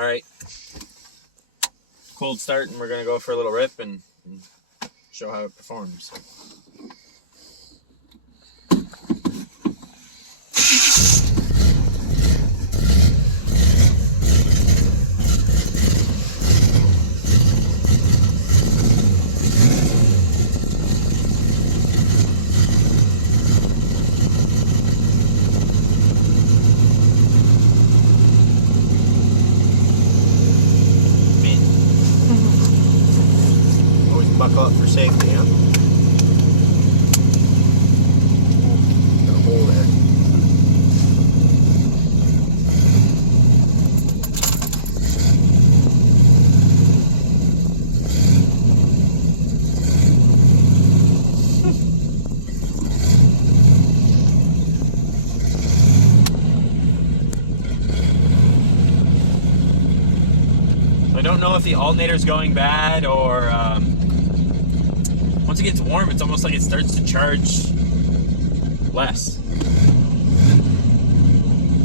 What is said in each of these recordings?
Alright, cold start, and we're going to go for a little rip and show how it performs. Buckle up for safety, huh? Got a hole there. I don't know if the alternator's going bad or once it gets warm, it's almost like it starts to charge less.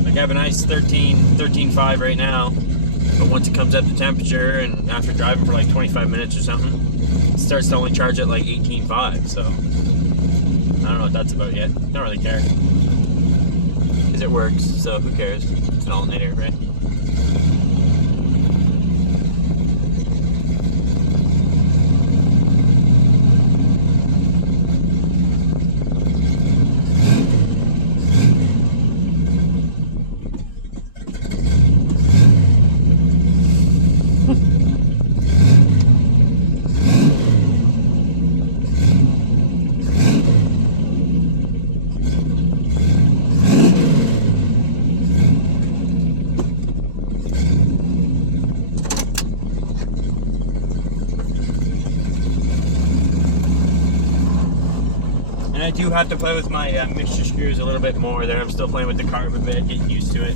Like I have a nice 13.5 right now, but once it comes up to temperature and after driving for like 25 minutes or something, it starts to only charge at like 18.5. So I don't know what that's about yet. Don't really care, because it works. So who cares? It's an alternator, right? I do have to play with my mixture screws a little bit more there. I'm still playing with the carb a bit, getting used to it.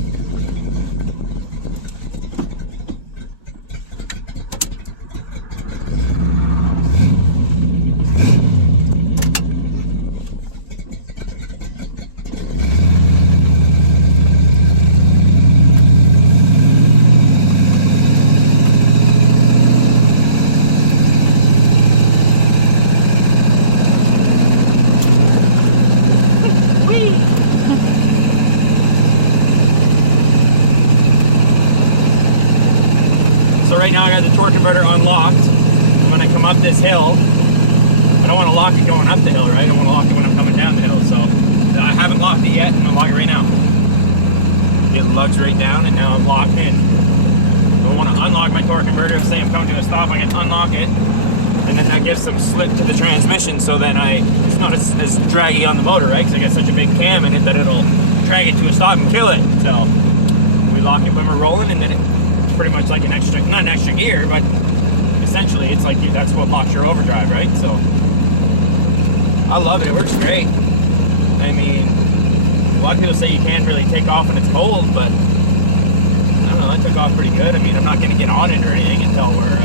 So right now I got the torque converter unlocked. And when I come up this hill, I don't want to lock it going up the hill, right? I want to lock it when I'm coming down the hill. So I haven't locked it yet, and I'll lock it right now. Get the lugs right down, and now I'm locked in. I want to unlock my torque converter. If say I'm coming to a stop, I can unlock it, and then that gives some slip to the transmission, so then it's not as draggy on the motor, right? Because I got such a big cam in it that it'll drag it to a stop and kill it. So we lock it when we're rolling, and then it's pretty much like an extra, not an extra gear, but essentially it's like that's what locks your overdrive, right? So I love it. It works great. I mean, a lot of people say you can't really take off when it's cold, but I don't know, I took off pretty good. I mean, I'm not going to get on it or anything until we're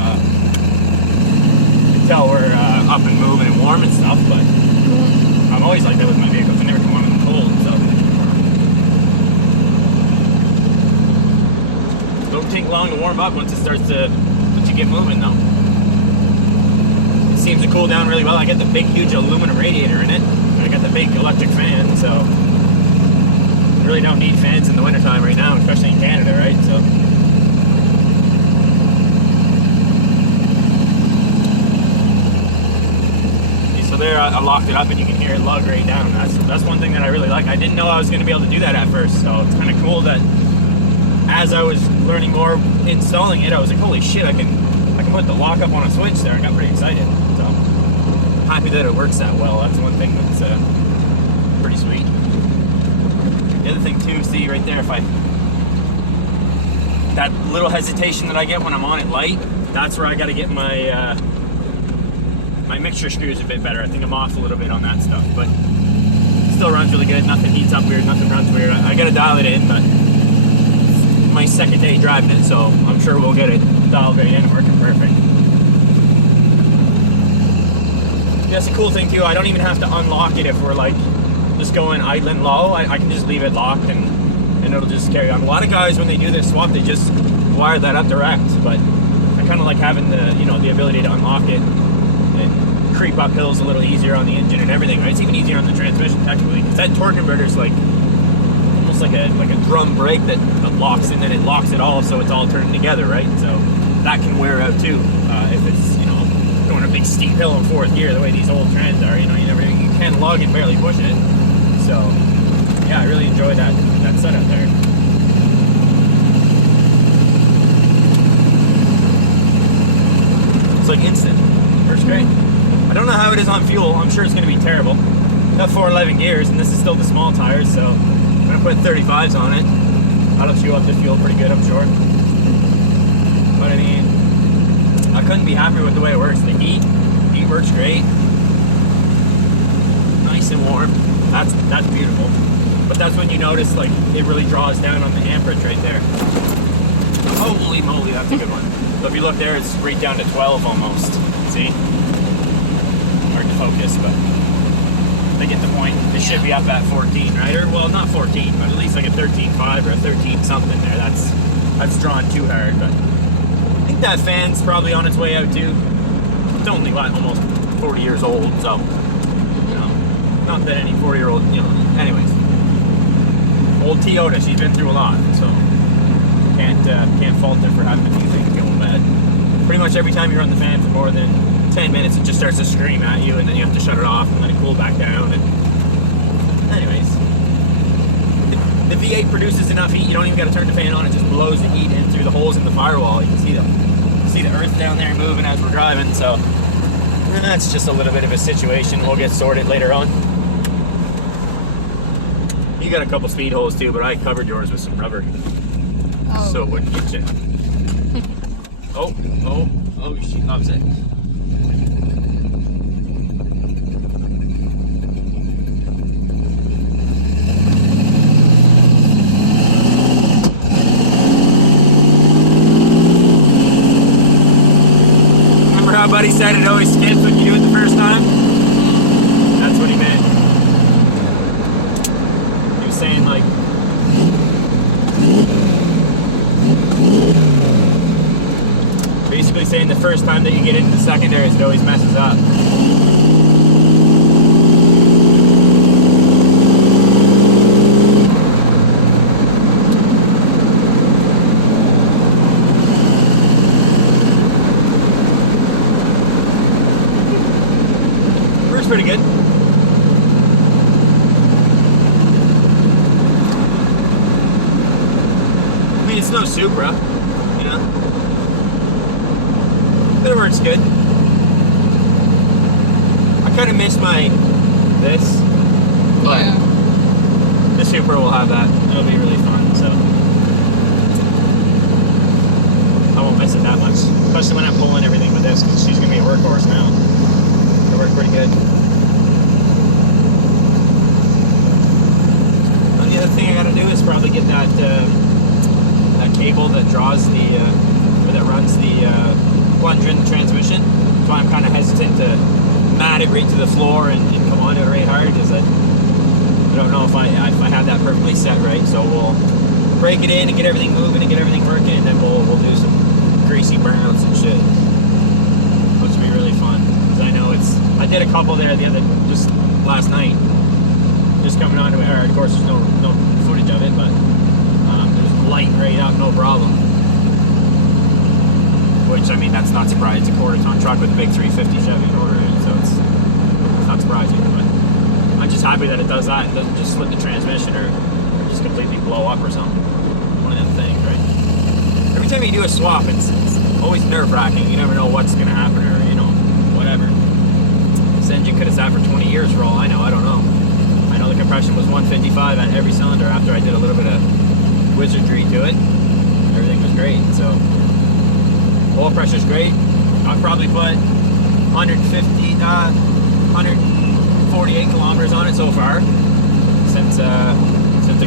up and moving and warm and stuff, but I'm always like that with my vehicles. I never come on in the cold, so don't take long to warm up once you get moving though. It seems to cool down really well. I got the big huge aluminum radiator in it. I got the big electric fan, so I really don't need fans in the wintertime right now, especially in Canada, right? So there, I locked it up and you can hear it lug right down. That's one thing that I really like. I didn't know I was going to be able to do that at first, so it's kind of cool that as I was learning more installing it, I was like, holy shit, I can put the lock up on a switch there. I got pretty excited. So happy that it works that well. That's one thing that's pretty sweet. The other thing too, see right there, that little hesitation that I get when I'm on it light, that's where I got to get my my mixture screws a bit better. I think I'm off a little bit on that stuff, but still runs really good. Nothing heats up weird, nothing runs weird. I got to dial it in, but it's my second day driving it, so I'm sure we'll get it dialed right in and working perfect. That's a cool thing too. I don't even have to unlock it if we're like just going idling low. I can just leave it locked and it'll just carry on. A lot of guys, when they do their swap, they just wired that up direct, but I kind of like having the, you know, the ability to unlock it and creep up hills a little easier on the engine and everything, right? It's even easier on the transmission technically, because that torque converter is like almost like a drum brake that locks in and it locks it all, so it's all turning together, right? So that can wear out too if it's, you know, going a big steep hill in fourth gear the way these old trans are. You know, you can lug and barely push it. So yeah, I really enjoy that setup there. It's like instant. Works great. I don't know how it is on fuel. I'm sure it's going to be terrible. Got 411 gears, and this is still the small tires, so I'm going to put 35s on it. That'll chew up the fuel pretty good, I'm sure. But I mean, I couldn't be happier with the way it works. The heat works great. Nice and warm. That's beautiful. But that's when you notice, like, it really draws down on the amperage right there. Holy moly, that's a good one. So if you look there, it's right down to 12 almost. See? Hard to focus, but they get the point. It should be up at 14, right? Or, well, not 14, but at least like a 13.5 or a 13 something there. That's drawn too hard, but I think that fan's probably on its way out too. It's only, what, almost 40 years old, so, you know, not that any 40-year-old, you know, anyways. Old Toyota, she's been through a lot, so can't fault her for having a few things going bad. Pretty much every time you run the fan for more than 10 minutes, it just starts to scream at you, and then you have to shut it off and let it cool back down. And anyways, the V8 produces enough heat. You don't even got to turn the fan on; it just blows the heat in through the holes in the firewall. You can see the earth down there moving as we're driving. So that's just a little bit of a situation. We'll get sorted later on. You got a couple speed holes too, but I covered yours with some rubber, so it wouldn't get you. Oh, she loves it. Remember how Buddy said it always skips when you do it the first time? That's what he meant. He was saying, like, basically saying the first time that you get into the secondaries, it always messes up. Works pretty good. I mean, it's no Supra, you know? But it works good. I kind of miss this. But the Supra will have that. It'll be really fun, so I won't miss it that much. Especially when I'm pulling everything with this, because she's going to be a workhorse now. It'll work pretty good. And the other thing I got to do is probably get that cable that draws the, or that runs the plunger in the transmission. So I'm kind of hesitant to mat it right to the floor and come on it right hard, because I don't know if I have that perfectly set right. So we'll break it in and get everything moving and get everything working, and then we'll do some greasy browns and shit, which will be really fun. Because I know I did a couple there just last night, just coming onto it hard. Of course, there's no footage of it, but there's light right up, no problem. Which, I mean, that's not surprising. It's a quarter-ton truck with a big 350 Chevy motor in it, so it's not surprising. But I'm just happy that it does that. It doesn't just split the transmission or just completely blow up or something. One of them things, right? Every time you do a swap, it's always nerve-wracking. You never know what's going to happen, or, you know, whatever. This engine could have sat for 20 years for all I know. I don't know. I know the compression was 155 on every cylinder after I did a little bit of wizardry to it. Everything was great, so oil pressure's great. I've probably put 148 kilometers on it so far since I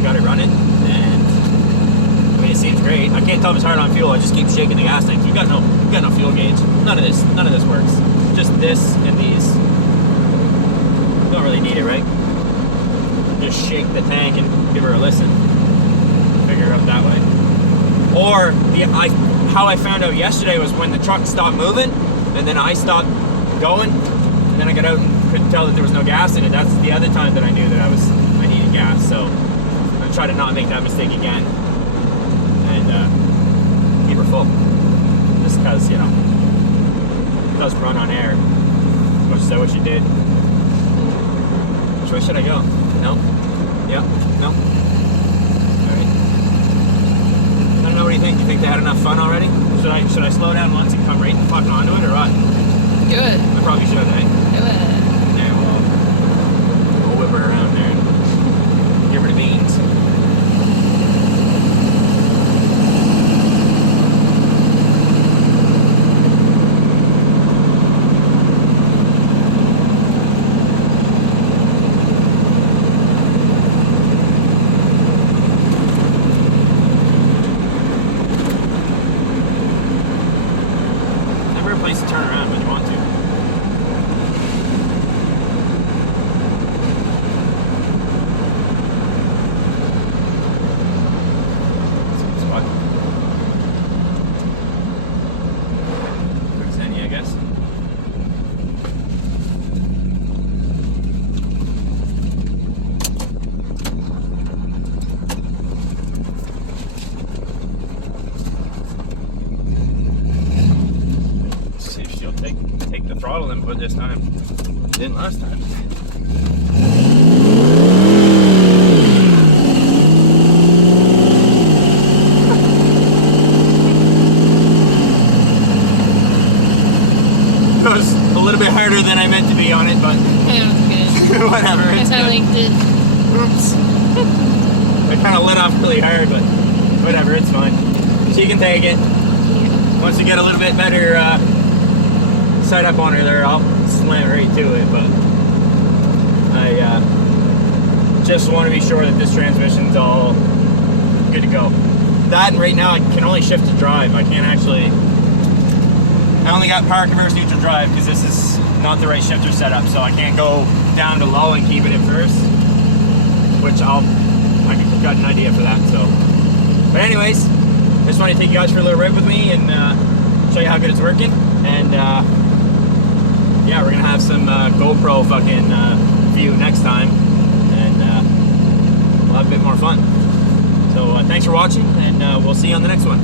got it running, and I mean, it seems great. I can't tell if it's hard on fuel. I just keep shaking the gas tank. You got no fuel gauge. None of this works. Just this and these. You don't really need it, right? Just shake the tank and give her a listen. Figure it out that way. Or how I found out yesterday was when the truck stopped moving, and then I stopped going, and then I got out and couldn't tell that there was no gas in it. That's the other time that I knew that I needed gas. So I'm trying to not make that mistake again, and keep her full. Just because, you know, it does run on air as much as I wish it did. Which way should I go? No. Yep. No. Alright. I don't know, what do you think? Do you think they had enough fun already? Should I slow down once and come right the fuck onto it, or what? Good. I probably should, eh? Do it. Yeah, well, we'll whip her around there and give her the beans. Place to turn around when you want to. Spot. Quick Zenny, I guess. Take the throttle input this time. Didn't last time. It was a little bit harder than I meant to be on it, but Yeah, it's good. whatever. It's I good. liked it. Oops. I kind of let off really hard, but whatever, it's fine. She can take it. Once you get a little bit better setup on her there, I'll slam right to it, but I just want to be sure that this transmission's all good to go. That, and right now I can only shift to drive. I can't actually, I only got power reverse neutral drive because this is not the right shifter setup, so I can't go down to low and keep it at first, which I got an idea for that. So, but anyways, just want to take you guys for a little ride with me and show you how good it's working. And yeah, we're gonna have some GoPro fucking view next time, and we'll have a bit more fun. So thanks for watching, and we'll see you on the next one.